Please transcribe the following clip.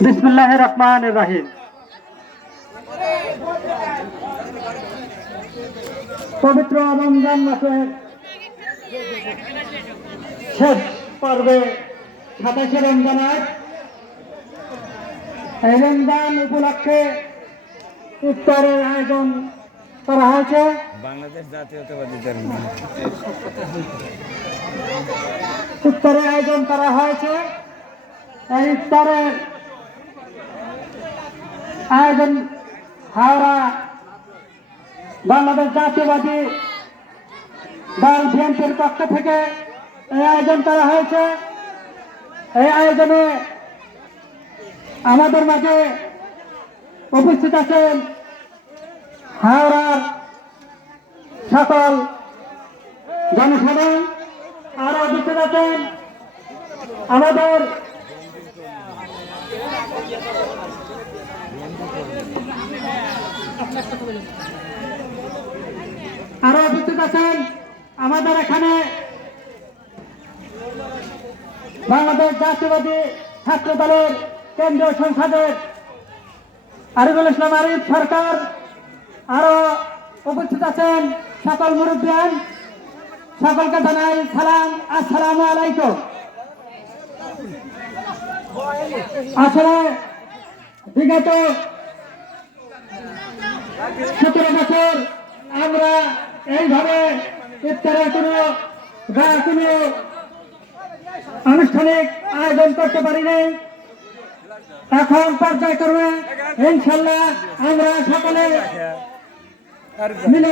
বিসমিল্লাহির রহমানির রহিম। পবিত্র রমজান মাসের শেষ পর্বে ২৭শে রমজান আজ এই রমজান উপলক্ষে ইফতারের আয়োজন করা হয়েছে। বাংলাদেশ জাতীয়তাবাদী দল ইফতারের আয়োজন করা হয়েছে। এই ইফতারের আয়োজন হাওড়া বাংলাদেশ জাতীয়বাদী দল বিএনপির পক্ষ থেকে এই আয়োজন করা হয়েছে। এই আয়োজনে আমাদের মাঝে উপস্থিত আছেন হাওড়ার সকল জনসাধারণ, আরো উপস্থিত আছেন আমাদের এখানে বাংলাদেশ জাতীয়বাদী ছাত্র দলের কেন্দ্রীয় সংসদের আরিফুল ইসলাম আরিফ সরকার, আরো উপস্থিত আছেন সকল মুরব্বিয়ান। সকলকে জানাই সালাম, আসসালামু আলাইকুম। আসলে বিগত 17 বছর আমরা এইভাবে ইফতারের কোনো আনুষ্ঠানিক আয়োজন করতে পারি নাই। এখন পর্যায়ক্রমে ইনশাল্লাহ আমরা সকলে মিলে